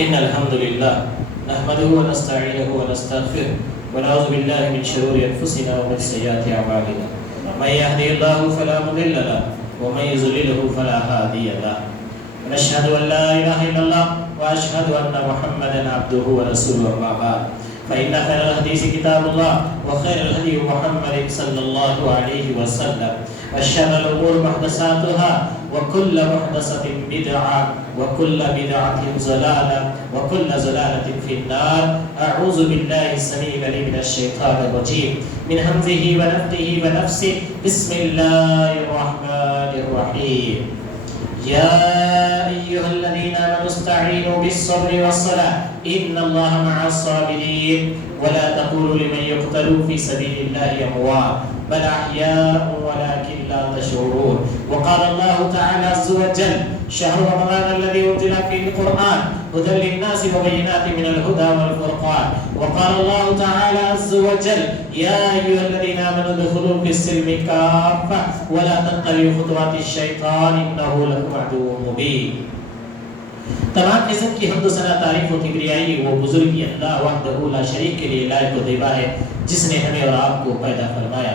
إن الحمد لله نحمده ونستعينه ونستغفره ونعوذ بالله من شرور أنفسنا ومن سيئات أعمالنا من يهدي الله فلا مضل له ومن يضلله فلا هادي له ونشهد أن لا إله إلا الله وأشهد أن محمدا عبده ورسوله أما بعد فإن خير الحديث كتاب الله وخير الهدي محمد صلى الله عليه وسلم وشر الأمور محدثاتها وكل محدثة بدعة وكل بدعة ضلالة وكل ضلالة في النار. أعوذ بالله السميع العليم من الشيطان الرجيم من همزه ونفخه ونفسه. بسم الله الرحمن الرحيم. يا أيها الذين آمنوا استعينوا بالصبر والصلاة إن الله مع الصابرين ولا تقولوا لمن يقتل في سبيل الله أموات بل أحياء ولكن لا تشعرون. وقال الله تعالى عز وجل شهر رمضان الذي أنزل فيه القرآن هدى للناس وبينات من الهدى والفرقان. وقال الله تعالى عز وجل يا أيها الذين آمنوا ادخلوا في السلم كافة ولا تتبعوا خطوات الشيطان إنه لكم عدو مبين. تمام قسم کی حمد و ثنا تعریف و کبریائی وہ بزرگی اللہ وحدہ لا شریک کے لیے لائق و دیبا ہے جس نے ہمیں اور آپ کو پیدا فرمایا.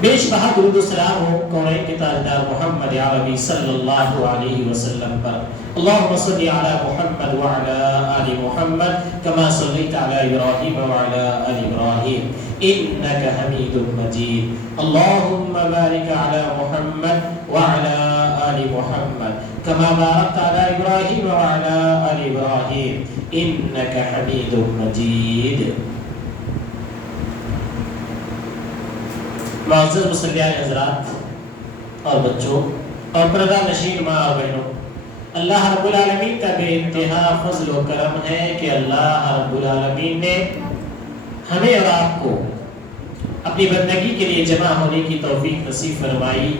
بیش بہا درود و سلام ہو کونین کے تاجدار محمد عربی صلی اللہ علیہ وسلم پر. اللہم صلی علی محمد وعلی آل محمد کما صلیت علی ابراہیم وعلی آل ابراہیم انکا حمید مجید. اللہم بارک علی محمد وعلی آل محمد کما بارکت علی ابراہیم وعلی آل ابراہیم انکا حمید مجید. معزز مسلیان حضرات اور بچوں اور پردہ نشین ماں اور بہنوں، اللہ رب العالمین کا بے انتہا فضل و کرم ہے کہ اللہ رب العالمین نے ہمیں اور آپ کو اپنی بندگی کے لیے جمع ہونے کی توفیق نصیب فرمائی.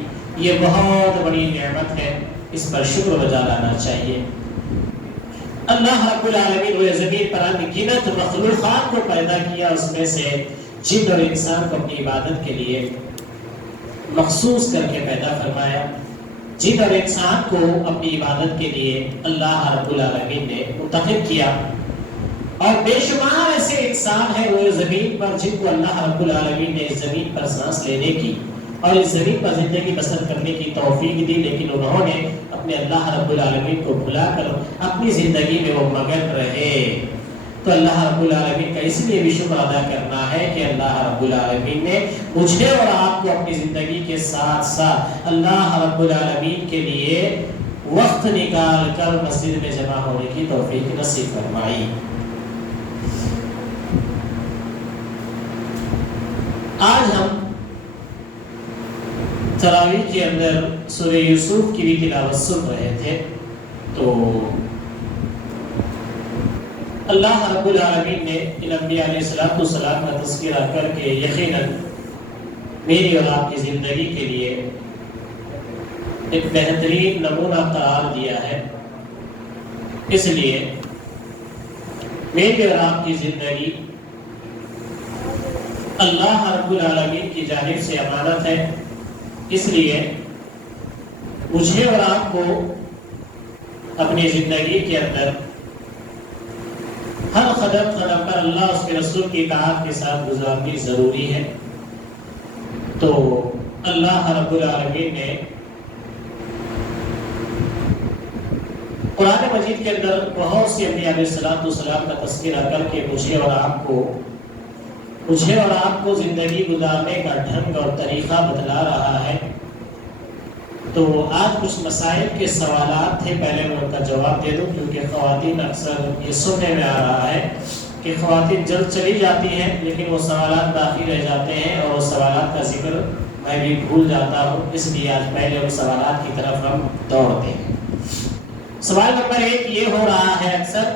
یہ بہت بڑی نعمت ہے، اس پر شکر بجا لانا چاہیے. اللہ رب العالمین وہ زمین پر انگنت مخلوقات کو پیدا کیا، اس میں سے جن اور انسان کو اپنی عبادت کے لیے مخصوص کر کے پیدا فرمایا. جن اور انسان کو اپنی عبادت کے لیے اللہ رب العالمین نے منتخب کیا، اور بے شمار ایسے انسان ہیں وہ زمین پر جن کو اللہ رب العالمین نے اس زمین پر سانس لینے کی اور اس زمین پر زندگی بسر کرنے کی توفیق دی، لیکن انہوں نے اپنے اللہ رب العالمین کو بھلا کر اپنی زندگی میں وہ مگن رہے. تو اللہ رب العالمین کا اس لیے بھی شکر ادا کرنا ہے کہ اللہ رب العالمین نے مجھے اور آپ کو اپنی زندگی کے ساتھ ساتھ اللہ رب العالمین کے لیے وقت نکال کر مسجد میں جمع ہونے کی توفیق نصیب فرمائی. آج ہم تراویح کے اندر سورہ یوسف کی بھی تلاوت سن رہے تھے. تو اللہ رب العالمین نے ان انبیاء علیہ السلام کا تذکرہ کر کے یقیناً میری اور آپ کی زندگی کے لیے ایک بہترین نمونہ قرار دیا ہے. اس لیے میری اور آپ کی زندگی اللہ رب العالمین کی جانب سے امانت ہے. اس لیے مجھے اور آپ کو اپنی زندگی کے اندر ہر قدم قدم پر اللہ اس کے رسول کی اطاعت کے ساتھ گزارنی ضروری ہے. تو اللہ رب العالمین نے قرآن مجید کے اندر بہت سی انبیاء علیہ السلام کا تذکرہ کر کے مجھے اور آپ کو زندگی گزارنے کا ڈھنگ اور طریقہ بتلا رہا ہے. تو آج کچھ مسائل کے سوالات تھے، پہلے میں ان کا جواب دے دوں، کیونکہ خواتین اکثر یہ سننے میں آ رہا ہے کہ خواتین جلد چلی جاتی ہیں لیکن وہ سوالات باقی رہ جاتے ہیں اور وہ سوالات کا ذکر میں بھی بھول جاتا ہوں. اس لیے آج پہلے ان سوالات کی طرف ہم دوڑتے ہیں. سوال نمبر 1 یہ ہو رہا ہے اکثر،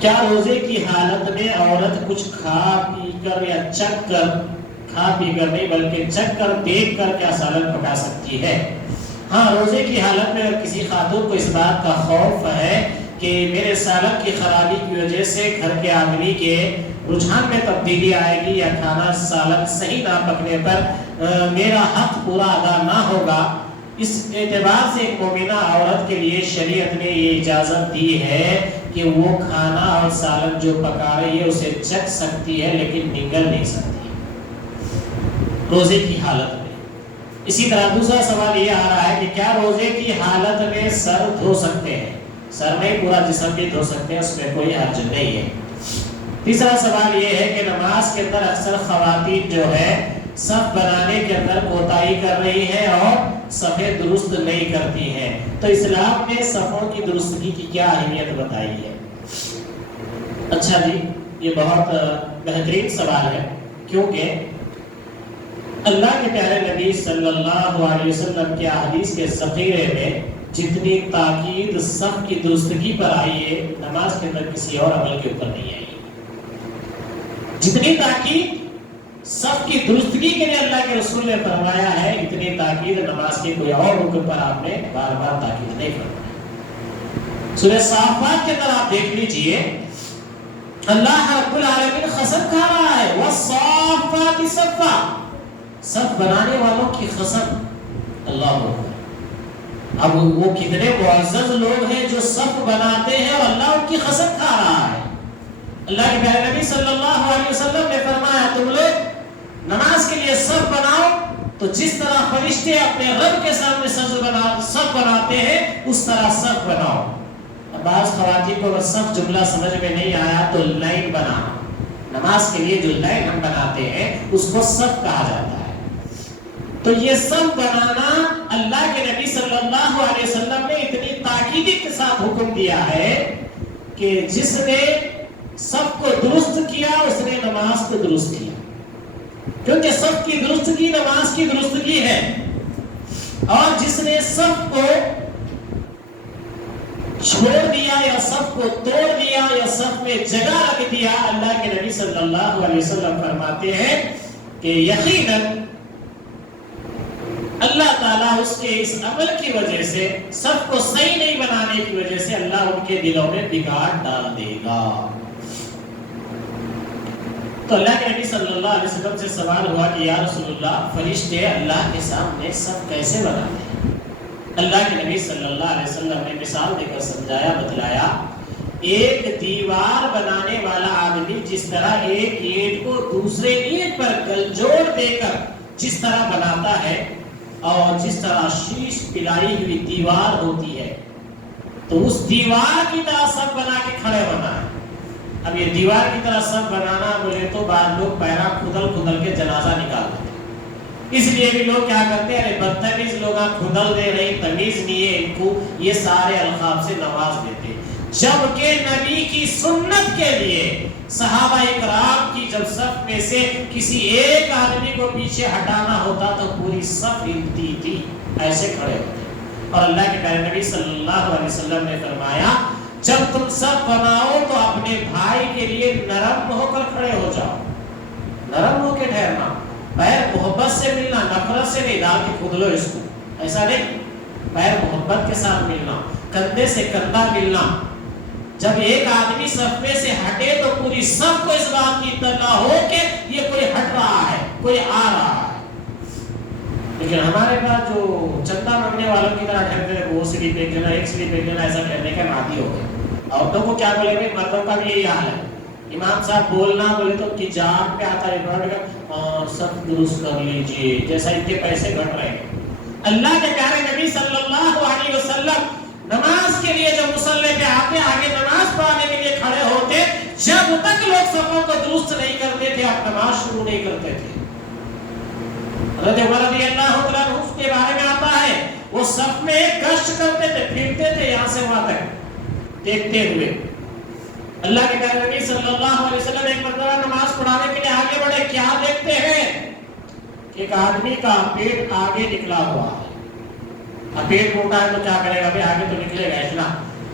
کیا روزے کی حالت میں عورت کچھ کھا پی کر یا چکھ کر، کھا پی کر نہیں بلکہ چکھ کر دیکھ کر کیا سالن پکا سکتی ہے؟ ہاں، روزے کی حالت میں اگر کسی خاتون کو اس بات کا خوف ہے کہ میرے سالن کی خرابی کی وجہ سے گھر کے آدمی کے رجحان میں تبدیلی آئے گی یا کھانا سالن صحیح نہ پکنے پر میرا حق پورا ادا نہ ہوگا، اس اعتبار سے ایک مومنہ عورت کے لیے شریعت نے یہ اجازت دی ہے کہ وہ کھانا اور سالن جو پکا رہی ہے اسے چکھ سکتی ہے لیکن نگل نہیں سکتی روزے کی حالت میں۔ اسی طرح دوسرا سوال یہ آ رہا ہے کہ کیا روزے کی حالت میں سر دھو سکتے ہیں؟ سر نہیں، پورا جسم بھی دھو سکتے ہیں، اس میں کوئی حرج نہیں ہے۔ تیسرا سوال یہ ہے کہ نماز کے اندر اکثر خواتین جو ہے صف بنانے کے اندر کوتاہی کر رہی ہیں اور صفیں درست نہیں کرتی ہیں، تو اسلام نے صفوں کی درستگی کی کیا اہمیت بتائی ہے؟ اچھا جی، یہ بہت بہترین سوال ہے، کیونکہ اللہ کے پیارے نبی صلی اللہ علیہ وسلم کے احادیث کے ذخیرے میں جتنی تاکید صف کی درستگی پر آئی ہے، نماز کے اندر کسی اور عمل کے اوپر نہیں آئی۔ جتنی تاکید صف کی درستگی کے لیے اللہ کے رسول نے فرمایا ہے، اتنی تاکید نماز کے کوئی اور حکم پر آپ نے بار بار تاکید نہیں فرمایا۔ سورہ صافات کے اندر آپ دیکھ لیجئے، اللہ رب العالمین قسم کھا رہا ہے والصافات صفا، صف بنانے والوں کی قسم، اللہ اکبر۔ اب وہ کتنے معزز لوگ ہیں جو صف بناتے ہیں اور اللہ ان کی قسم کھا رہا ہے۔ اللہ کے پیارے نبی صلی اللہ علیہ وسلم نے فرمایا تم لوگ نماز کے لیے صف بناؤ تو جس طرح فرشتے اپنے رب کے سامنے صف بناتے ہیں اس طرح صف بناؤ۔ بعض خواتین کو صف جملہ سمجھ میں نہیں آیا تو لائن بنانا، نماز کے لیے جو لائن ہم بناتے ہیں اس کو صف کہا جاتا ہے۔ تو یہ صف بنانا اللہ کے نبی صلی اللہ علیہ وسلم نے اتنی تاکیدی کے ساتھ حکم دیا ہے کہ جس نے صف کو درست کیا اس نے نماز کو درست کیا، کیونکہ صف کی درستگی نماز کی درستگی ہے، اور جس نے صف کو چھوڑ دیا یا صف کو توڑ دیا یا صف میں جگہ رکھ دیا، اللہ کے نبی صلی اللہ علیہ وسلم فرماتے ہیں کہ یقیناً اللہ تعالیٰ اس کے اس عمل کی وجہ سے، صف کو صحیح نہیں بنانے کی وجہ سے اللہ ان کے دلوں میں بگاڑ ڈال دے گا۔ تو اللہ کے نبی صلی اللہ علیہ وسلم سے سوال ہوا کہ یا رسول اللہ، فرشتے اللہ کے سامنے صف کیسے بناتے ہیں؟ اللہ کے نبی صلی اللہ علیہ وسلم نے مثال دے کر سمجھایا، بتلایا، ایک دیوار بنانے والا آدمی جس طرح ایک اینٹ کو دوسرے اینٹ پر گلجوڑ دے کر جس طرح بناتا ہے، اور جس طرح شیش پلائی ہوئی دیوار ہوتی ہے تو اس دیوار کی طرح صف بنا کے کھڑے ہونا ہے۔ اب یہ دیوار کی طرح صف بنانا بولے تو بعض لوگ پیرا کھدل کے جنازہ نکالتے ہیں، اس لیے بھی لوگ کیا کرتے ہیں، ارے بدتمیز لوگ کھدل دے رہے، تمیز نہیں ہے ان کو، یہ سارے القاب سے نواز دیتے، جبکہ نبی کی سنت کے لیے صحابہ اکرام کی جب صف میں سے کسی ایک آدمی کو پیچھے ہٹانا ہوتا تو پوری صف ہلتی تھی، ایسے کھڑے ہوتے۔ اور اللہ کے پیارے نبی صلی اللہ علیہ وسلم نے فرمایا جب تم صف بناؤ تو اپنے بھائی کے لیے نرم ہو کر کھڑے ہو جاؤ، نرم ہو کے ٹھہرنا، پیر محبت سے ملنا، نفرت سے نہیں ڈال کے کھود لو اس کو، ایسا نہیں، پیر محبت کے ساتھ ملنا، کندھے سے کندھا ملنا۔ جب ایک آدمی صف میں سے ہٹے تو پوری صف کو اس بات کی اطلاع ہو کہ یہ کوئی ہٹ رہا ہے، کوئی آ رہا ہے۔ لیکن ہمارے پاس جو چندہ مانگنے والوں کی طرح ٹھہرتے ہیں، وہ سلیپ ایک جنا ایک سلیپ ایک جنا ایسا کہنے کا عادی ہو گئے۔ عورتوں کو کیا بولے گے، مردوں کا بھی یہی حال ہے، امام صاحب بولنا بولے تو کی جان پہ آتا ہے، سب درست کر لیجئے، جیسا ان کے پیسے گھٹ رہے ہیں۔ اللہ کے پیارے نبی صلی اللہ علیہ وسلم نماز کے لیے جب مصلی پہ آتے، آگے نماز پڑھانے کے لیے کھڑے ہوتے، جب تک لوگ صفوں کو درست نہیں کرتے تھے آپ نماز شروع نہیں کرتے تھے۔ حضرت عمر رضی اللہ عنہ کے بارے میں آتا ہے، وہ صف میں گشت کرتے تھے، پھرتے تھے یہاں سے وہاں تک دیکھتے ہوئے۔ اللہ کے پیارے نبی صلی اللہ علیہ وسلم ایک مرتبہ نماز پڑھانے کے لیے آگے بڑھے، کیا دیکھتے ہیں؟ ایک آدمی کا پیٹ آگے نکلا ہوا ہے، اب پیٹ موٹا ہے تو کیا کرے گا، آگے تو نکلے گا اتنا۔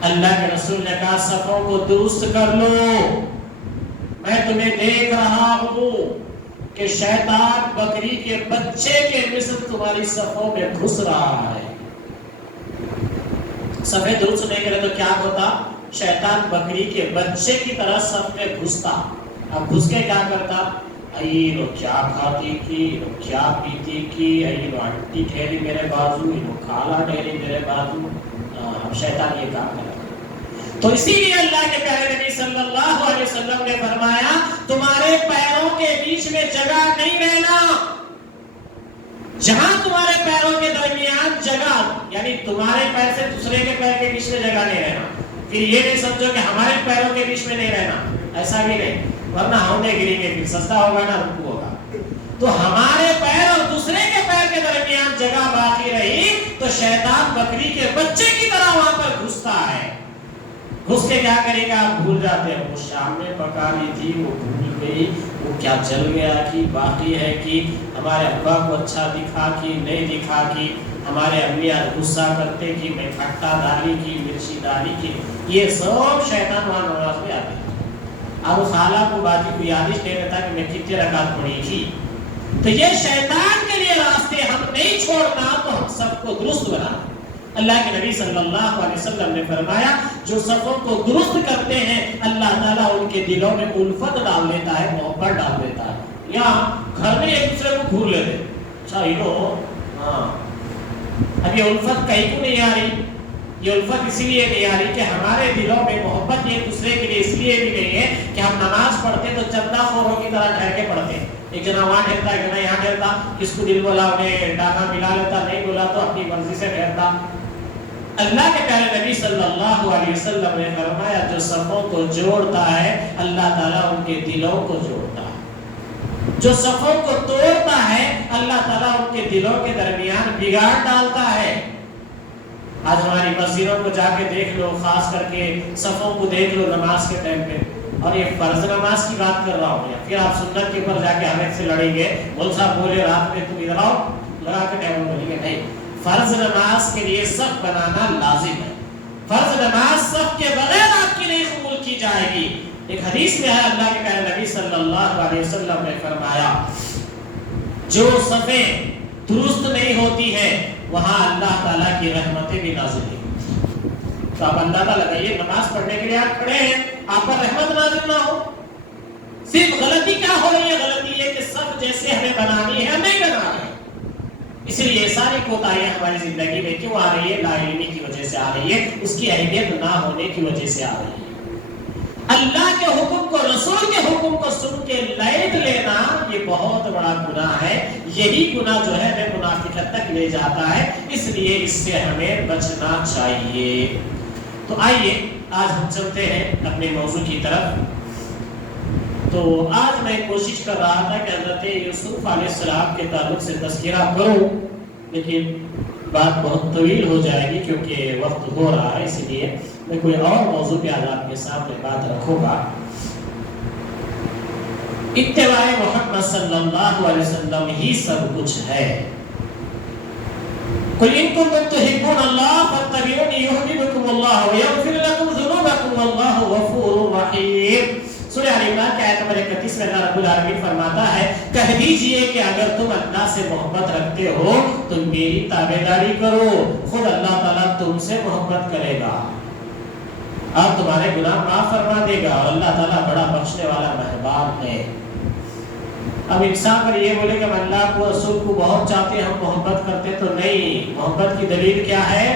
اللہ کے رسول نے کہا صفوں کو درست کر لو، میں تمہیں دیکھ رہا ہوں کہ شیطان بکری کے بچے کے مثل تمہاری صفوں میں گھس رہا ہے۔ صفیں درست نہیں کرے تو کیا ہوتا، شیطان بکری کے بچے کی طرح صف میں گھستا۔ اب گھس کے کیا کرتا، اینو کیا کھاتی کی، اینو کیا پیتی کی، اینو انٹی ٹھہری میرے بازو، اینو کھالا ٹھہری میرے بازو. اب شیطان یہ کام کرتا. تو اسی لیے اللہ کے پیارے نبی صلی اللہ علیہ وسلم نے فرمایا تمہارے پیروں کے بیچ میں جگہ نہیں رہنا. جہاں تمہارے پیروں کے درمیان جگہ، یعنی تمہارے پیر سے دوسرے کے پیر کے بیچ میں جگہ نہیں رہنا. پھر یہ نہیں سمجھو کہ ہمارے پیروں کے بیچ میں نہیں رہنا، ایسا بھی نہیں، ورنہ ہم نے گریں گے، پھر سستا ہوگا نا رکوع ہوگا. تو ہمارے پیر اور دوسرے کے پیر کے درمیان جگہ باقی رہی تو شیطان بکری کے بچے کی طرح وہاں پر گھستا ہے. گھس کے کیا کرے گا؟ آپ بھول جاتے ہیں وہ شام میں پکا لی تھی، وہ بھول گئی، وہ کیا جل گیا کہ باقی ہے کہ ہمارے ابا کو اچھا دکھا کہ نہیں دکھا کہ ہمارے امی غصہ کرتے کہ میں کھٹا ڈالی کی مرچی ڈالی کی. یہ سب شیطان وہاں نماز میں آتے ہیں. اب خالہ کو باجی کو یادش نہیں رہتا کہ میں کتنے رکعت پڑھی تھی. تو یہ شیطان کے لیے راستے ہم نہیں چھوڑنا تو ہم سب کو درست بنا. اللہ کے نبی صلی اللہ علیہ وسلم نے فرمایا جو صفوں کو درست کرتے ہیں اللہ تعالیٰ ان کے دلوں میں الفت ڈال دیتا ہے، محبت ڈال دیتا ہے. یا گھر میں ایک دوسرے کو گھور لیتے، اچھا اب یہ الفت کہیں کو نہیں آ رہی. یہ الفت اسی لیے نہیں آ رہی کہ ہمارے دلوں میں محبت ایک دوسرے کے لیے اس لیے بھی نہیں ہے کہ ہم نماز پڑھتے تو چندہ خوروں کی طرح ٹھہر کے پڑھتے ہیں. ایک جنا وہاں ٹھہرتا، ایک جنا یہاں ٹھہرتا، کس کو دل بولا انہیں ڈانا ملا لیتا، نہیں بولا تو اپنی مرضی سے ٹھہرتا. اللہ کے پیارے نبی صلی اللہ علیہ وسلم نے فرمایا جو صفوں کو جوڑتا ہے اللہ تعالیٰ ان کے دلوں کو جوڑتا ہے. جو صفوں کو توڑتا ہے اللہ تعالیٰ ان کے دلوں کے درمیان بگاڑ ڈالتا ہے. آج ہماری مسجدوں کو جا کے دیکھ لو، خاص کر کے صفوں کو دیکھ لو نماز کے ٹائم پہ. اور یہ فرض نماز کی بات کر رہا ہوں، یا پھر آپ سنت کے اوپر جا کے ہمیں سے لڑیں گے، مول صاحب بولے رات میں تم ادھر آؤ لگا کے ٹائم بولیں گے. نہیں، فرض نماز کے لیے صف بنانا لازم ہے. فرض نماز صف کے بغیر آپ کی نہیں قبول کی جائے گی. ایک حدیث میں ہے اللہ کے پیارے نبی صلی اللہ علیہ وسلم نے فرمایا جو صفیں درست نہیں ہوتی ہیں وہاں اللہ تعالیٰ کی رحمتیں بھی نازل نہیں. تو آپ اندازہ لگائیے نماز پڑھنے کے لیے آپ کھڑے ہیں، آپ پر رحمت نازل نہ ہو. صرف غلطی کیا ہو رہی ہے؟ غلطی یہ کہ صف جیسے ہمیں بنانی ہے ہم نہیں بنا رہے. اس لیے ساری کوتاہیاں ہماری زندگی میں کیوں آ رہی ہے؟ لا علمی کی وجہ سے آ رہی ہے، اس کی اہمیت نہ ہونے کی وجہ سے آ رہی ہے. اللہ کے حکم کو، رسول کے حکم کو سن کے لائٹ لینا یہ بہت بڑا گناہ ہے. یہی گناہ جو ہے ہمیں منافقت تک لے جاتا ہے. اس لیے اس سے ہمیں بچنا چاہیے. تو آئیے آج ہم چلتے ہیں اپنے موضوع کی طرف. تو آج میں کوشش کر رہا تھا کہ حضرت یوسف علیہ السلام کے تعلق سے تذکرہ کروں، لیکن بات بہت طویل ہو جائے گی کیونکہ وقت ہو رہا ہے. اس لیے میں کوئی اور موضوع پہ آج آپ کے سامنے بات رکھوں گا. اتباع محمد صلی اللہ علیہ وسلم ہی سب کچھ ہے. قل ان کنتم تحبون اللہ فاتبعونی یحببکم اللہ ویغفر لکم ذنوبکم واللہ غفور رحیم. سورہ آل عمران کی آیت نمبر 31 میں اللہ رب العالمین فرماتا ہے کہہ دیجئے کہ اگر تم اللہ سے محبت رکھتے ہو تو میری تابعداری کرو، خود اللہ تعالیٰ تم سے محبت کرے گا اور تمہارے گناہ معاف فرما دے گا، اور اللہ تعالیٰ بڑا بخشنے والا مہربان ہے. اب انسان اگر یہ بولے کہ ہم اللہ کو رسول کو بہت چاہتے ہیں، ہم محبت کرتے، تو نہیں. محبت کی دلیل کیا ہے؟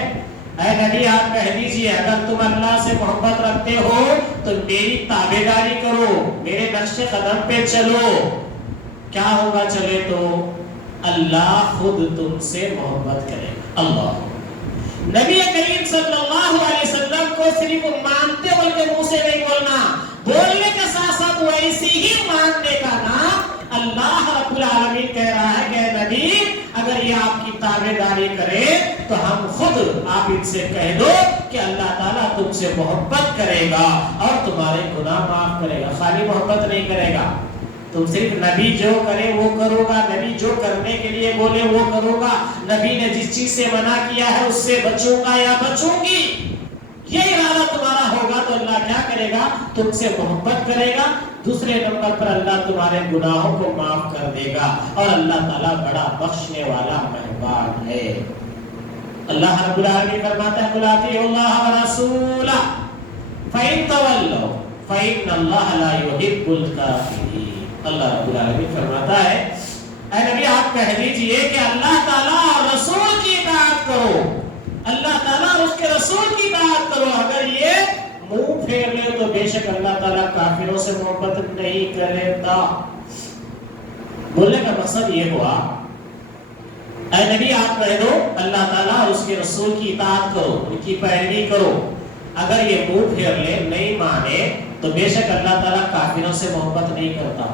اے نبی آپ کہہ دیجئے اگر تم اللہ سے محبت رکھتے ہو تو میری تابعداری کرو، میرے نقش قدم پہ چلو. کیا ہوگا چلے تو؟ اللہ خود تم سے محبت کرے گا. اللہ نبی کریم صلی اللہ علیہ وسلم کو صرف مانتے بلکہ منہ سے نہیں بولنا، بولنے کے ساتھ ساتھ ویسے ہی ماننے کا نام اللہ رب العالمین کہہ رہا ہے کہ نبی اگر یہ آپ کی تابعداری کرے تو ہم خود آپ ان سے کہہ دو کہ اللہ تعالیٰ تم سے محبت کرے گا اور تمہارے گناہ معاف کرے گا. خالی محبت نہیں کرے گا، تم صرف نبی جو کرے وہ کرو گا، نبی جو کرنے کے لیے بولے وہ کرو گا، نبی نے جس چیز سے منع کیا ہے اس سے بچوں گا یا بچوں گی. یہ ارادہ تمہارا ہوگا تو اللہ کیا کرے گا؟ تم سے محبت کرے گا. دوسرے نمبر پر اللہ تمہارے گناہوں کو معاف کر دے گا اور اللہ تعالیٰ بڑا بخشنے والا مہربان ہے. اللہ رب العالمین فرماتا ہے قل اطیعوا اللہ ورسولہ فإن تولوا فإن اللہ لا يحب الکافرین. اللہ رب العالمین فرماتا ہے اے نبی آپ کہہ دیجئے کہ اللہ تعالیٰ اور رسول کی اطاعت کرو، اللہ تعالیٰ اور اس کے رسول کی اطاعت کرو، اگر یہ منہ پھیر لے تو بے شک اللہ تعالیٰ کافروں سے محبت نہیں کرتا۔ بولنے کا مقصد یہ ہوا اے نبی آپ کہہ دو اللہ تعالیٰ اور اس کے رسول کی اطاعت کرو، ان کی پیروی کرو، اگر یہ منہ پھیر لے نہیں مانے تو بے شک اللہ تعالیٰ کافروں سے محبت نہیں کرتا۔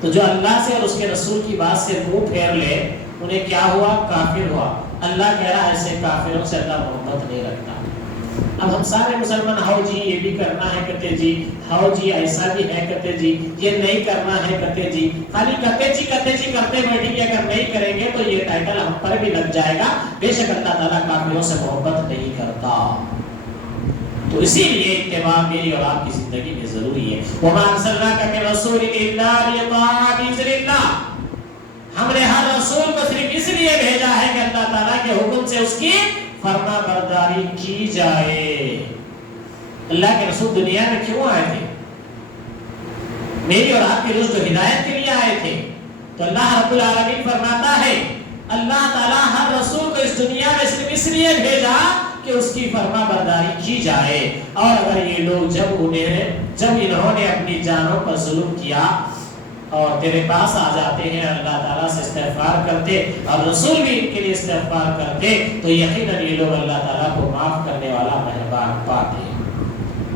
تو جو اللہ سے اور اس کے رسول کی بات سے منہ پھیر لے انہیں کیا ہوا؟ کافر ہوا۔ اللہ کہہ رہا ہے ایسے کافروں سے اللہ محبت نہیں رکھتا۔ اب ہم سارے مسلمان ہاؤ جی یہ بھی کرنا ہے کہتے جی، ہاؤ جی ایسا بھی ہے کہتے جی، یہ نہیں کرنا ہے کہتے جی، خالی کہتے جی کرتے بیٹھیں گے، اگر نہیں کریں گے تو یہ ٹائٹل ہم پر بھی لگ جائے گا۔ بے شک اللہ تعالیٰ کافروں سے محبت نہیں کرتا۔ تو اسی لیے اتباع میری اور آپ کی زندگی میں ضروری ہے۔ وَمَا أَرْسَلْنَاكَ مِن رَّسُولٍ إِلَّا لِيُطَاعَ بِإِذْنِ اللَّهِ، ہم نے ہر رسول کو صرف اس لیے بھیجا ہے کہ اللہ تعالیٰ کے حکم سے اس کی فرما برداری کی جائے۔ اللہ کے رسول دنیا میں کیوں آئے تھے؟ میری اور آپ کی رشد و ہدایت کے لیے آئے تھے۔ تو اللہ رب العالمین فرماتا ہے اللہ تعالیٰ ہر رسول کو اس دنیا میں صرف اس لیے بھیجا کہ اس کی فرما برداری کی جائے، اور اگر یہ لوگ جب انہوں نے اپنی جانوں پر ظلم کیا اور تیرے پاس آ جاتے ہیں اللہ تعالیٰ سے استغفار کرتے اور رسول بھی ان کے لیے استغفار کرتے تو یقیناً یہ لوگ اللہ تعالیٰ کو معاف کرنے والا مہربان پاتے۔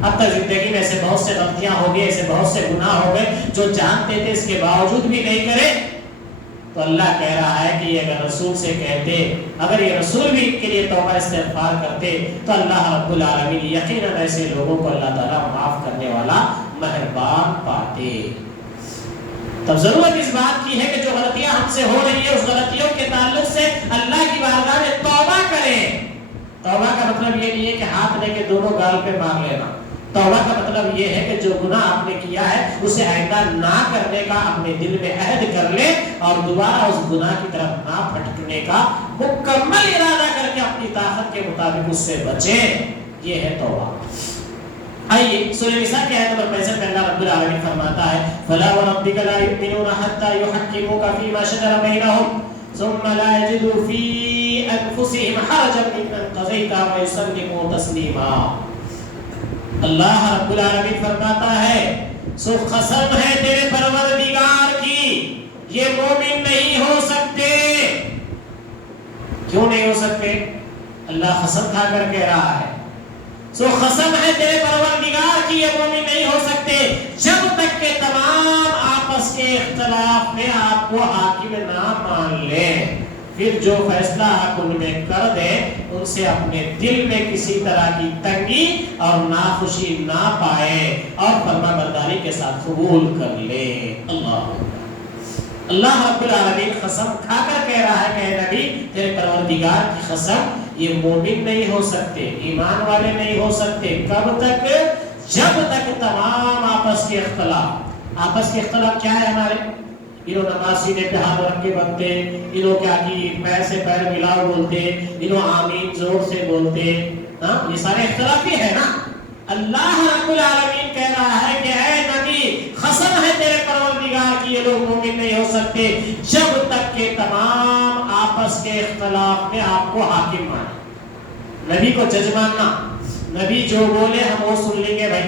اب تک زندگی میں ایسے بہت سے غلطیاں ہو گئی، ایسے بہت سے گناہ ہو گئے جو جانتے تھے اس کے باوجود بھی نہیں کرے، تو اللہ کہہ رہا ہے کہ اگر رسول سے کہتے، اگر یہ رسول بھی ان کے لیے توبہ استغفار کرتے تو اللہ رب العالمین یقیناً ایسے لوگوں کو اللہ تعالیٰ معاف کرنے والا مہربان پاتے۔ تب ضرورت اس بات کی ہے کہ جو غلطیاں ہم سے ہو رہی ہیں اس غلطیوں کے تعلق سے اللہ کی بارگاہ میں توبہ کریں۔ توبہ کا مطلب یہ نہیں ہے کہ ہاتھ لے کے دونوں گال پہ مار لینا۔ توبہ کا مطلب یہ ہے کہ جو گناہ آپ نے کیا ہے اسے آئندہ نہ کرنے کا اپنے دل میں عہد کر لے اور دوبارہ اس گناہ کی طرف نہ پھٹکنے کا مکمل ارادہ کر کے اپنی طاقت کے مطابق اس سے بچیں۔ یہ ہے توبہ۔ آئیے سورہ نساء کی آیت نمبر 65 میں اللہ رب العالمین فرماتا ہے فَلَا وَرَبِّكَ لَا يُؤْمِنُونَ حَتَّى يُحَكِّمُوكَ فِي مَا شَجَرَ بَيْنَهُمْ ثُمَّ لَا يَجِدُوا فِي أَنفُسِهِمْ حَرَجًا مِّمَّا قَضَيْتَ وَيُسَلِّمُوا تَسْلِيمًا۔ اللہ رب العالمین فرماتا ہے سو قسم ہے تیرے پروردگار کی یہ مومن نہیں ہو سکتے۔ کیوں نہیں ہو سکتے؟ اللہ قسم کھا کر کہہ رہا ہے سو قسم ہے تیرے پروردگار کی یہ مومن نہیں ہو سکتے جب تک کہ تمام آپس کے اختلاف میں آپ کو حاکم نہ مان لیں، پھر جو فیصلہ آپ ان میں کر دیں ان سے اپنے دل میں کسی طرح کی تنگی اور ناخوشی نہ پائے اور فرما برداری کے ساتھ قبول کر لیں۔ اللہ رب العالمین قسم کھا کر کہہ رہا ہے کہ اے نبی تیرے پروردگار کی قسم یہ مومن نہیں ہو سکتے، ایمان والے نہیں ہو سکتے۔ کب تک؟ جب تک تمام آپس کے اختلاف کیا ہے ہمارے؟ انہوں نماز سینے پہ ہاتھ رکھ کے بنتے، انہوں کیا کی پیر سے پیر ملاؤ بولتے، انہوں آمین زور سے بولتے، یہ سارے اختلاف ہی ہے نا۔ اللہ رب العالمین کہہ رہا ہے کہ اے نبی قسم ہے تیرے پروردگار کی یہ لوگ مومن نہیں ہو سکتے جب تک کہ تمام آپس کے اختلاف میں آپ کو حاکم مانے، نبی کو جج ماننا، نبی جو بولے ہم وہ سن لیں گے۔ بھائی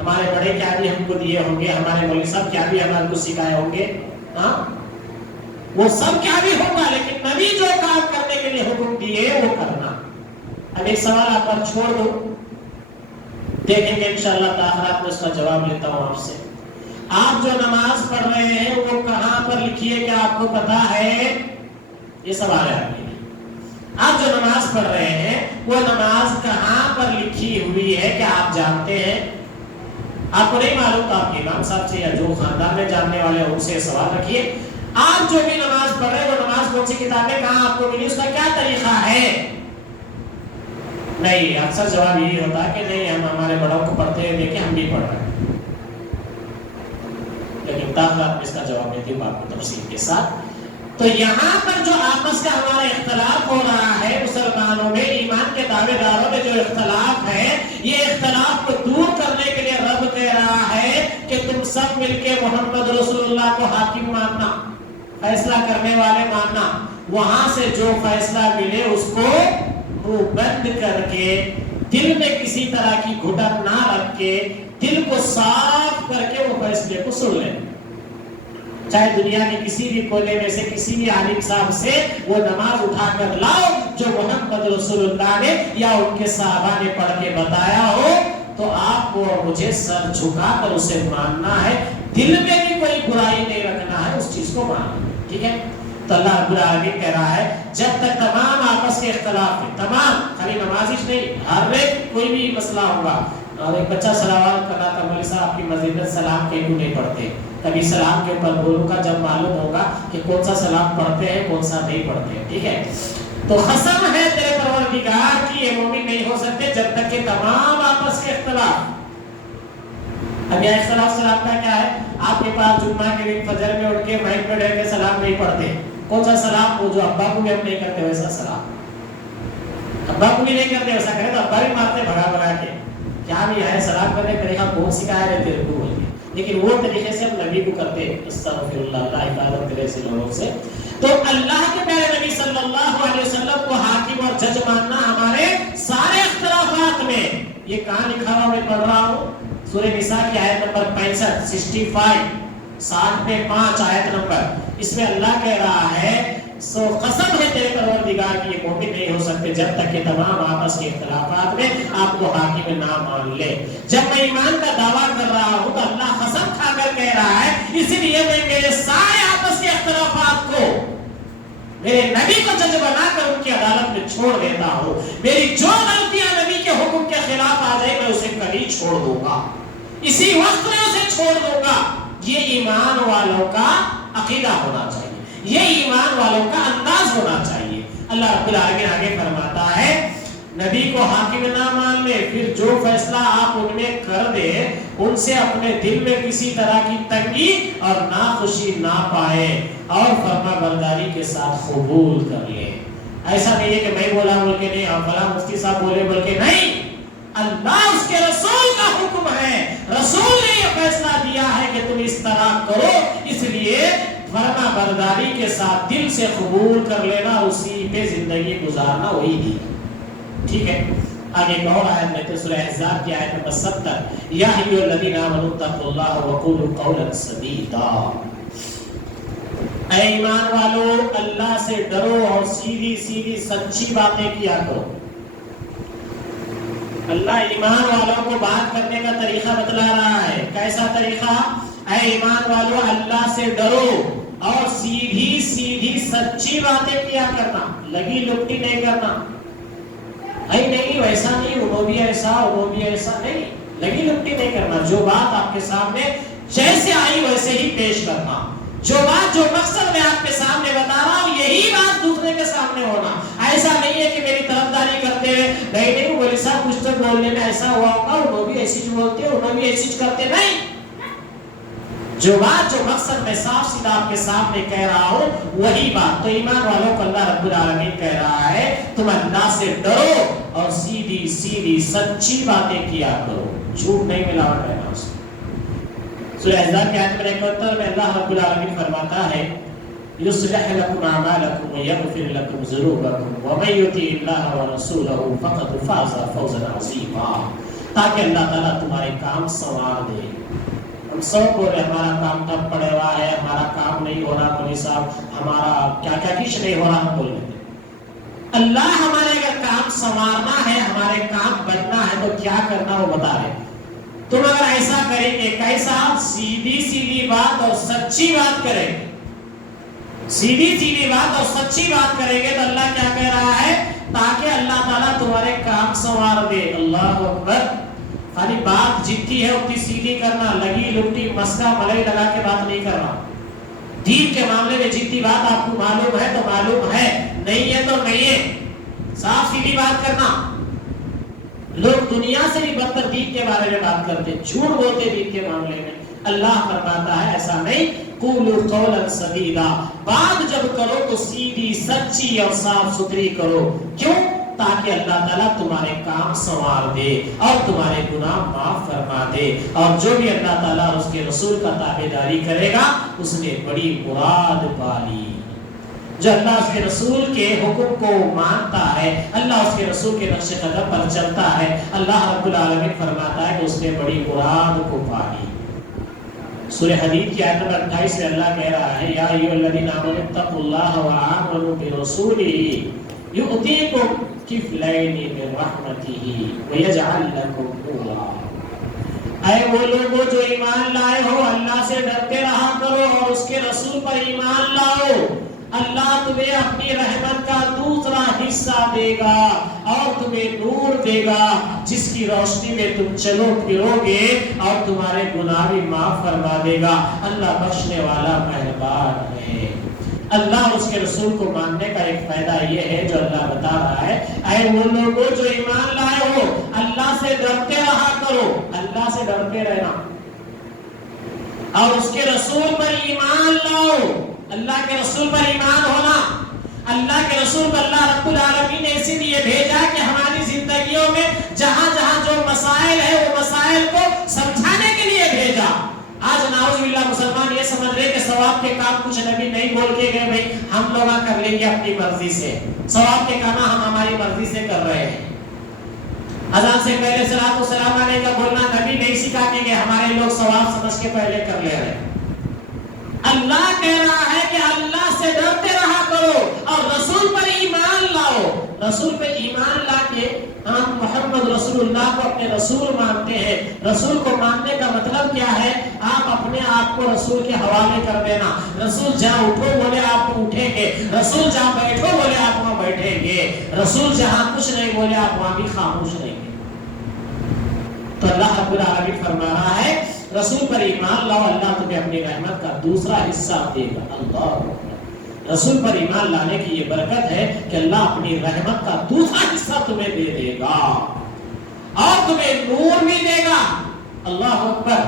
ہمارے بڑے کیا بھی ہم کو دیے ہوں گے، ہمارے مولوی صاحب کیا بھی ہمارے کو سکھائے ہوں گے، وہ سب کیا بھی ہوگا، لیکن نبی جو کام کرنے کے لیے حکم دیے وہ کرنا۔ اب ایک سوال آپ پر چھوڑ دو، دیکھیں گے انشاءاللہ تآخرات میں اس کا جواب لیتا ہوں آپ سے۔ آپ جو نماز پڑھ رہے ہیں وہ کہاں پر لکھی ہے کیا آپ کو پتا ہے؟ یہ سوال ہے آپ کے لیے۔ آپ جو نماز پڑھ رہے ہیں وہ نماز کہاں پر لکھی ہوئی ہے کیا آپ جانتے ہیں؟ آپ کو نہیں معلوم تو آپ کے امام صاحب سے یا جو خاندان میں جاننے والے ان سے سوال رکھیے۔ آپ جو بھی نماز پڑھ رہے ہیں وہ نماز کون سی کتابیں کہاں آپ کو ملی، اس کا کیا طریقہ ہے؟ نہیں، اکثر جواب یہی ہوتا ہے کہ نہیں ہم ہمارے بڑوں کو پڑھتے ہیں دیکھیں ہم بھی پڑھ رہے ہیں، لیکن تاخرات میں اس کا جواب دیتی ہوں آپ کو تفصیل کے ساتھ۔ تو یہاں پر جو آپس کا ہمارا اختلاف ہو رہا ہے مسلمانوں میں، ایمان کے دعوے داروں میں جو اختلاف ہے، یہ اختلاف کو دور کرنے کے لیے رب کہہ رہا ہے کہ تم تم سب مل کے محمد رسول اللہ کو حاکم ماننا، فیصلہ کرنے والے ماننا، وہاں سے جو فیصلہ ملے اس کو منہ بند کر کے، دل میں کسی طرح کی گھٹن نہ رکھ کے، دل کو صاف کر کے وہ فیصلے کو سن لیں۔ چاہے دنیا کے کسی بھی کونے میں سے کسی بھی عالم صاحب سے وہ نماز اٹھا کر لاؤ جو محمد رسول اللہ نے یا ان کے صحابہ نے پڑھ کے بتایا ہو، تو آپ کو اور مجھے سر جھکا کر اسے ماننا ہے، دل میں بھی کوئی برائی نہیں رکھنا ہے، اس چیز کو ماننا ہے، ٹھیک ہے؟ تو اللہ رب العالمین کہہ رہا ہے جب تک تمام آپس کے اختلاف ہے، تمام، خالی نمازش نہیں، ہر ایک کوئی بھی مسئلہ ہوگا۔ اور ایک بچہ سلام کرنا تھا، مولوی صاحب کی مسجد میں سلام کیوں نہیں پڑھتے؟ کبھی سلام کے اوپر بولوں گا جب معلوم ہوگا کہ کون سا سلام پڑھتے ہیں کون سا نہیں پڑھتے ہیں، ٹھیک ہے؟ تو قسم ہے تیرے پروردگار کی یہ مومن نہیں ہو سکتے جب تک کہ تمام آپس کے اختلاف۔ اب یہ اختلاف سلام کا کیا ہے؟ آپ کے پاس جمعہ کے دن فجر میں اٹھ کے مائک پہ رہ کے سلام نہیں پڑھتے، کون سا سلام؟ وہ جو ابا کو بھی ہم نہیں کرتے ویسا سلام، ابا کو بھی نہیں کرتے ویسا کرے تو ابا بھی مارتے بھگا بھگا کے، کیا بھی ہے سلام کرنے کا طریقہ کون سکھایا ہے تیرے کو؟ بولتے لیکن وہ طریقے سے ہم نبی کو کرتے، استغفر اللہ، اللہ حفاظت کرے ایسے لوگوں سے۔ تو اللہ کے پیارے نبی صلی اللہ علیہ وسلم کو حاکم اور جج ماننا ہمارے سارے اختلافات میں، یہ کہاں لکھا ہوا میں پڑھ رہا ہوں، سورہ نساء کی آیت نمبر 65 60 میں 5 آیت نمبر، اس میں اللہ کہہ رہا ہے سو قسم ہے تیرے پروردگار کی یہ مومن نہیں ہو سکتے جب تک کہ تمام آپس کے اختلافات میں آپ کو حاکم نہ مان لے۔ جب میں ایمان کا دعویٰ کر رہا ہوں تو اللہ قسم کھا کر کہہ رہا ہے اسی لیے میں میرے سارے آپس کے اختلافات کو میرے نبی کو جج بنا کر ان کی عدالت میں چھوڑ دیتا ہوں، میری جو غلطیاں نبی کے حکم کے خلاف آ جائے میں اسے کبھی چھوڑ دوں گا، اسی وقت میں اسے چھوڑ دوں گا۔ یہ ایمان والوں کا عقیدہ ہونا چاہیے، یہ ایمان والوں کا انداز ہونا چاہیے۔ اللہ رب العالمین آگے فرماتا ہے نبی کو حاکم نہ مان لے، پھر جو فیصلہ آپ ان میں کر دے ان سے اپنے دل میں کسی طرح کی تنگی اور ناخوشی نہ پائے اور فرما برداری کے ساتھ قبول کر لے۔ ایسا نہیں ہے کہ میں بولا بول کے نہیں، اور فلاں مفتی صاحب بولے بول کے نہیں، اللہ اس کے رسول کا حکم ہے، رسول نے یہ فیصلہ دیا ہے کہ تم اس طرح کرو، اس لیے فرما برداری کے ساتھ دل سے قبول کر لینا، اسی پہ زندگی گزارنا، وہی دی، ٹھیک ہے؟ آگے ایک اور آیت لیتے سورہ احزاب کی آیت نمبر 70، یا ایھا الذین آمنوا اتقوا اللہ وقولوا قولا سدیدا، اے ایمان والو اللہ سے ڈرو اور سیدھی سیدھی سچی باتیں کیا کرو۔ اللہ ایمان والوں کو بات کرنے کا طریقہ بتلا رہا ہے، کیسا طریقہ؟ اے ایمان والو اللہ سے ڈرو اور سیدھی سیدھی سچی باتیں کیا کرنا، لگی لپٹی نہیں کرنا، نہیں ویسا نہیں، انہوں بھی ایسا نہیں، لگی لپٹی نہیں کرنا، جو بات آپ کے سامنے جیسے آئی ویسے ہی پیش کرنا، جو بات جو مقصد میں آپ کے سامنے بتا رہا ہوں یہی بات دوسرے کے سامنے ہونا۔ ایسا نہیں ہے کہ میری طرفداری کرتے ہوئے نہیں مولوی صاحب کچھ تو بولنے میں ایسا ہوا ہوگا، انہوں بھی ایسی بولتے انہوں بھی ایسی کرتے، نہیں، جو بات جو مقصد میں صاف سیدھا آپ کے سامنے کہہ رہا ہوں وہی بات۔ تو ایمان والوں کو اللہ رب العالمین کہہ رہا ہے تم اللہ سے ڈرو اور سیدھی سیدھی سچی باتیں کیا کرو، جھوٹ نہیں ملاوٹ رہنا اس میں۔ سورہ احزاب کی آیت نمبر 71 میں اللہ رب العالمین فرماتا ہے یصلح لکم اعمالکم ویغفر لکم ذنوبکم ومن یطع اللہ ورسولہ فقد فاز فوزا عظیما، تاکہ اللہ تعالیٰ تمہارے کام سنوار دے۔ ہم سب بولے ہمارا کام کب پڑے ہوا ہے، ہمارا کام نہیں ہو رہا، مولوی صاحب ہمارا کیا کیا کچھ نہیں ہو رہا، ہم بول لیتے۔ اللہ ہمارے اگر کام سنوارنا ہے، ہمارے کام بننا ہے تو کیا کرنا وہ بتا رہے۔ تم اگر ایسا کریں گے، کیسا؟ سیدھی سیدھی بات اور سچی بات کریں گے، سیدھی سیدھی بات اور سچی بات کریں گے تو اللہ کیا کہہ رہا ہے؟ تاکہ اللہ تعالیٰ تمہارے کام سنوار دے۔ اللہ اکبر، خالی بات جتنی ہے اتنی سیدھی کرنا، لگی لپٹی مسکا ملائی لگا کے بات نہیں کرنا۔ دین کے معاملے میں جتنی بات آپ کو معلوم ہے تو معلوم ہے، نہیں ہے تو نہیں ہے، صاف سیدھی بات کرنا۔ لوگ دنیا سے بھی بدتر دین کے بارے میں بات کرتے، جھوٹ بولتے دین کے معاملے میں۔ اللہ فرماتا ہے ایسا نہیں، قولوا قولا سدیدا، بات جب کرو تو سیدھی سچی اور صاف ستھری کرو۔ کیوں؟ تاکہ اللہ تعالیٰ تمہارے کام سنوار دے اور تمہارے گناہ معاف فرما دے. اور جو بھی اللہ تعالیٰ اور اس کے رسول کا تابعداری کرے گا اس نے بڑی مراد پالی. جو اللہ اس کے رسول کے حکم کو مانتا ہے, اللہ اس کے رسول کے نقش قدم پر چلتا ہے, اللہ رب العالمین فرماتا ہے کہ اس نے بڑی مراد کو پالی. سورہ حدید کی آیت نمبر 28 میں اللہ کہہ رہا ہے یا ایھا الذین آمنوا اتقوا اللہ وآمنوا برسولہ یؤتیکم کفلین من رحمتہ ویجعل لکم نورا. اے وہ لوگوں جو ایمان لائے ہو, اللہ سے ڈرتے رہا کرو اور اس کے رسول پر ایمان لاؤ. اللہ تمہیں اپنی رحمت کا دوسرا حصہ دے گا اور تمہیں نور دے گا جس کی روشنی میں تم چلو پھرو گے اور تمہارے گناہ بھی معاف فرما دے گا. اللہ بخشنے والا مہربان ہے. اللہ اور اس کے رسول کو ماننے کا ایک فائدہ یہ ہے جو اللہ بتا رہا ہے اے وہ لوگوں جو ایمان لائے ہو اللہ سے ڈرتے رہا کرو. اللہ سے ڈرتے رہنا اور اس کے رسول پر ایمان لاؤ. اللہ کے رسول پر ایمان ہونا, اللہ کے رسول پر اللہ رب العالمین نے اسی لیے بھیجا کہ ہماری زندگیوں میں جہاں جہاں جو مسائل ہے وہ مسائل کو سمجھانے کے لیے بھیجا. آج نعوذ باللہ مسلمان یہ سمجھ رہے کہ ثواب کے کام کچھ نبی نہیں بول کے گئے, بھائی ہم لوگ کر لیں گے اپنی مرضی سے. ثواب کے کام ہم ہماری مرضی سے کر رہے ہیں. اذان سے پہلے صلاۃ و سلام علیہ کا بولنا نبی نہیں سکھا کے گئے, ہمارے لوگ ثواب سمجھ کے پہلے کر لے رہے ہیں. اللہ کہہ رہا ہے کہ اللہ سے ڈرتے رہا کرو اور رسول پر ایمان لاؤ. رسول پر ایمان لا کے ہم محمد رسول اللہ کو اپنے رسول مانتے ہیں. رسول کو ماننے کا مطلب کیا ہے؟ آپ اپنے آپ کو رسول کے حوالے کر دینا. رسول جہاں اٹھو بولے آپ اٹھیں گے, رسول جہاں بیٹھو بولے آپ وہاں بیٹھیں گے, رسول جہاں کچھ نہیں بولے آپ وہاں بھی خاموش رہیں گے. تو اللہ رب العالمین فرما رہا ہے رسول پر ایمان لاؤ, اللہ تمہیں اپنی رحمت کا دوسرا حصہ دے گا. اللہ رسول پر ایمان لانے کی یہ برکت ہے کہ اللہ اپنی رحمت کا دوسرا حصہ تمہیں دے دے گا اور تمہیں نور بھی دے گا. اللہ اکبر.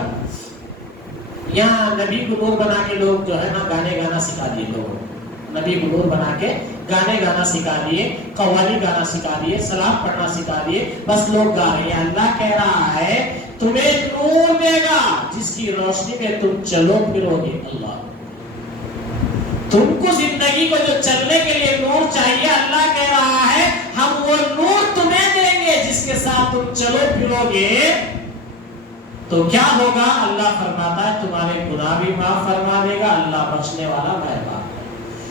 یہاں نبی کو نور بنا کے لوگ جو ہے نا گانے گانا سکھا دیے. لوگوں نبی کو نور بنا کے گانے گانا سکھا دیے, قوالی گانا سکھا دیے, سلام پڑھنا سکھا دیے, بس لوگ گا رہے ہیں. اللہ کہہ رہا ہے تمہیں نور دے گا جس کی روشنی میں تم چلو پھرو گے. اللہ تم کو زندگی کو جو چلنے کے لیے نور چاہیے, اللہ کہہ رہا ہے ہم وہ نور تمہیں دیں گے جس کے ساتھ تم چلو پھرو گے. تو کیا ہوگا؟ اللہ فرماتا ہے تمہارے گناہ بھی معاف فرما دے گا. اللہ بخشنے والا مہربان.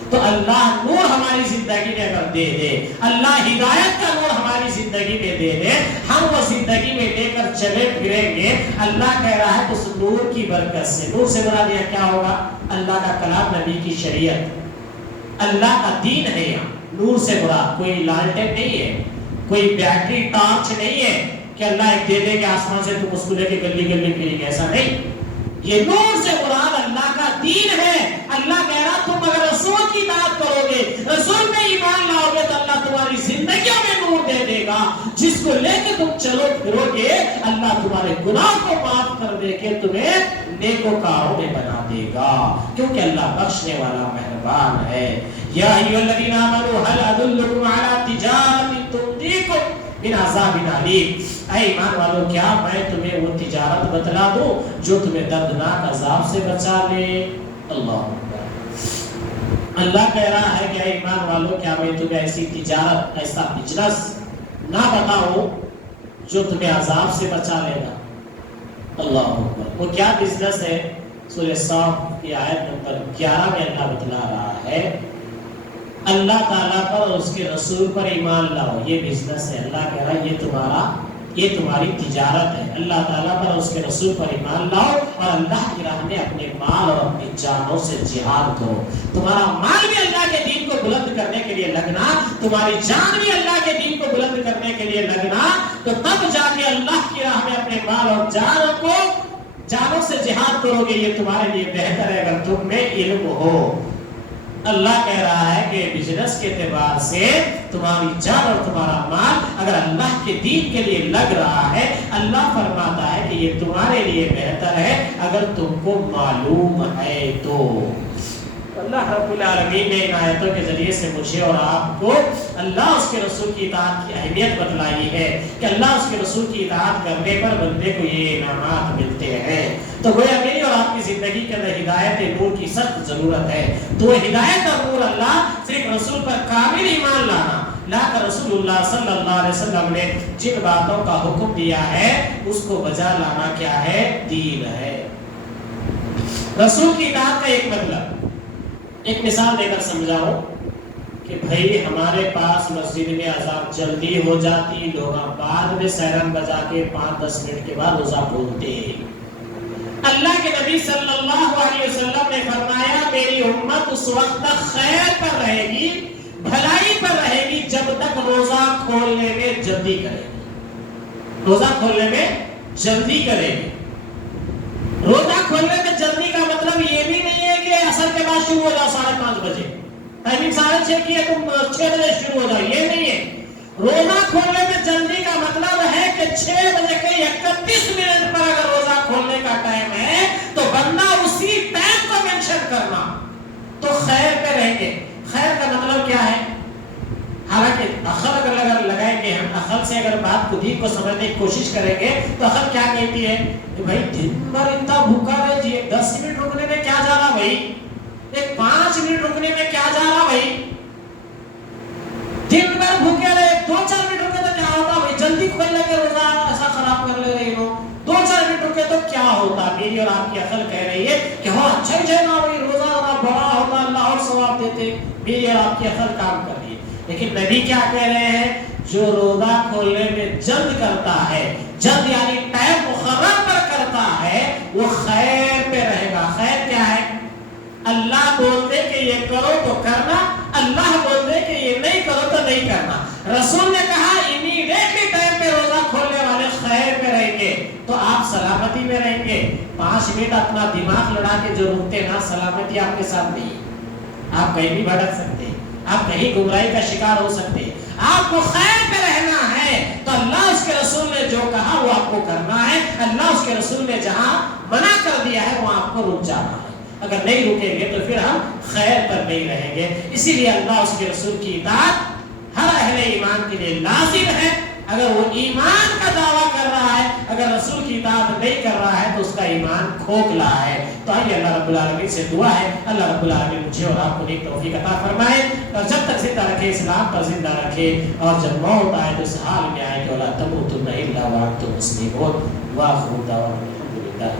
تو اللہ نور ہماری زندگی میں اگر دے دے, اللہ ہدایت کا نور ہماری زندگی میں دے دے, ہم وہ زندگی میں لے کر چلے پھریں گے. اللہ کہہ رہا ہے اس نور کی برکت سے. نور سے مراد یہ کیا ہوگا؟ اللہ کا کلام, نبی کی شریعت, اللہ کا دین ہے. یہاں نور سے مراد کوئی لالٹن نہیں ہے, کوئی بیٹری ٹارچ نہیں ہے کہ اللہ ایک دے دے کہ آسمان سے تم اس کو لے کے گلی گلی پھریں گے, ایسا نہیں. یہ نور سے مراد اللہ کا دین ہے. اللہ کہہ رہا تم اگر رسول کی اطاعت کرو گے, رسول میں ایمان لاؤ گے تو اللہ تمہاری زندگیوں میں نور دے دے گا جس کو لے کے تم چلو پھرو گے. اللہ تمہارے گناہ کو معاف کر دے کے تمہیں نیکوکاروں میں بنا دے گا, کیونکہ اللہ بخشنے والا مہربان ہے. یا ایھا الذین آمنوا هل ادلکم علی تجارۃ تنجیکم من عذاب علیم. اے ایمان والو کیا میں تمہیں وہ تجارت بتلا دوں جو تمہیں دردناک عذاب سے بچا لے. اللہ کہہ رہا ہے کہ اے ایمان والو کیا میں تمہیں ایسی تجارت, ایسا بزنس نہ بتاؤں جو تمہیں عذاب سے بچا لے گا. اللہ اکبر. وہ کیا بزنس ہے؟ سورہ صاف کی آیت نمبر 11 میں اللہ بتلا رہا ہے اللہ تعالیٰ پر اور اس کے رسول پر ایمان لاؤ. یہ بزنس ہے. اللہ کہہ رہا ہے یہ تمہاری تجارت ہے. اللہ تعالیٰ پر اور اس کے رسول پر ایمان لاؤ اور اللہ کی راہ میں اپنے مال اور اپنی جانوں سے جہاد کرو. تمہارا مال بھی اللہ کے دین کو بلند کرنے کے لیے لگنا, تمہاری جان بھی اللہ کے دین کو بلند کرنے کے لیے لگنا, تو تب جا کے اللہ کی راہ میں اپنے مال اور جانوں سے جہاد کرو گے. یہ تمہارے لیے بہتر ہے اگر تم میں علم ہو. اللہ کہہ رہا ہے کہ بزنس کے اعتبار سے تمہاری جان اور تمہارا مال اگر اللہ کے دین کے لیے لگ رہا ہے, اللہ فرماتا ہے کہ یہ تمہارے لیے بہتر ہے اگر تم کو معلوم ہے تو. اللہ رب العالمین نے ان آیتوں کے ذریعے سے مجھے اور آپ کو اللہ اس کے رسول کی اطاعت کی اہمیت بتلائی ہے کہ اللہ اس کے رسول کی اطاعت کرنے پر بندے کو یہ انعامات ملتے ہیں. تو گویا میری اور آپ کی زندگی کے اندر ہدایت نور کی سخت ضرورت ہے. تو وہ ہدایت اور نور اللہ صرف رسول پر کامل ایمان لا کر رسول اللہ صلی اللہ علیہ وسلم نے جن باتوں کا حکم دیا ہے اس کو بجا لانا کیا ہے؟ دین ہے. رسول کی اطاعت کا ایک مطلب، ایک مثال دے کر سمجھاؤں کہ بھائی ہمارے پاس مسجد میں اذان جلدی ہو جاتی، لوگ بعد میں سیرن بجا کے 5-10 منٹ کے بعد روزہ کھولتے ہیں. اللہ کے نبی صلی اللہ علیہ وسلم نے فرمایا میری امت اس وقت تک خیر پر رہے گی، بھلائی پر رہے گی جب تک روزہ کھولنے میں جلدی کرے گی. روزہ کھولنے میں جلدی کرے گی. روزہ کھولنے میں جلدی کا مطلب یہ بھی نہیں ہے کہ عصر کے بعد شروع ہو جاؤ 5:30 بجے، ٹائمنگ 6:30 کی ہے تم 6 بجے شروع ہو جاؤ، یہ نہیں ہے. روزہ کھولنے میں جلدی کا مطلب ہے کہ 6 بجے کے 31 منٹ پر اگر روزہ کھولنے کا ٹائم ہے تو بندہ اسی ٹائم کو مینشن کرنا، تو خیر پہ رہیں گے. خیر کا مطلب کیا ہے؟ حالانکہ عقل اگر لگائیں گے ہم، عقل سے اگر بات کو ٹھیک کو سمجھنے کی کوشش کریں گے تو عقل کیا کہتی ہے کہ بھائی دن بھر اتنا بھوکا رہے، 10 منٹ رکنے میں کیا جا رہا بھائی، ایک 5 منٹ رکنے میں کیا جا رہا بھائی، دن بھر بھوکے رہے 2-4 منٹ رکے تو کیا ہوتا بھائی، جلدی کھول لے کے روزہ ایسا خراب کر لے رہی ہو، 2-4 منٹ رکے تو کیا ہوتا. میری اور آپ کی عقل کہہ رہی ہے کہ ہاں اچھا ہی جائے نا بھائی، روزہ بڑا ہوتا اللہ اور ثواب دیتے. میری اور آپ کی عقل کام کر رہی ہے. لیکن نبی کیا کہہ رہے ہیں؟ جو روزہ کھولنے میں جلد کرتا ہے، جلد یعنی ٹائم مقرر پر کرتا ہے، وہ خیر پہ رہے گا. خیر کیا ہے؟ اللہ بول دے کہ یہ کرو تو کرنا، اللہ بول دے کہ یہ نہیں کرو تو نہیں کرنا. رسول نے کہا امیڈیٹلی ٹائم پہ روزہ کھولنے والے خیر پہ رہیں گے تو آپ سلامتی میں رہیں گے. 5 منٹ اپنا دماغ لڑا کے جو رکتے نا، سلامتی آپ کے ساتھ نہیں. آپ کہیں بھی بھٹک سکتے، آپ کہیں گمراہی کا شکار ہو سکتے. آپ کو خیر پہ رہنا ہے تو اللہ اس کے رسول نے جو کہا وہ آپ کو کرنا ہے. اللہ اس کے رسول نے جہاں منع کر دیا ہے وہ آپ کو رک جانا ہے. اگر نہیں رکیں گے تو پھر ہم خیر پر نہیں رہیں گے. اسی لیے اللہ اس کے رسول کی اطاعت ہر اہل ایمان کے لیے لازم ہے. اگر وہ ایمان کا دعویٰ کر رہا ہے، اگر رسول کی اطاعت نہیں کر رہا ہے تو اس کا ایمان کھوکھلا ہے. تو آئیے اللہ رب العالمین سے دعا ہے اللہ رب العالمین مجھے اور آپ کو نیک توفیق عطا فرمائے اور جب تک زندہ رکھے اسلام پر زندہ رکھے، اور جب موت آئے تو اس حال میں آئے کہ وَلَا تَمُوتُنَّ إِلَّا وَأَنْتُمْ مُسْلِمُونَ. وآخر دعوانا الحمد للہ.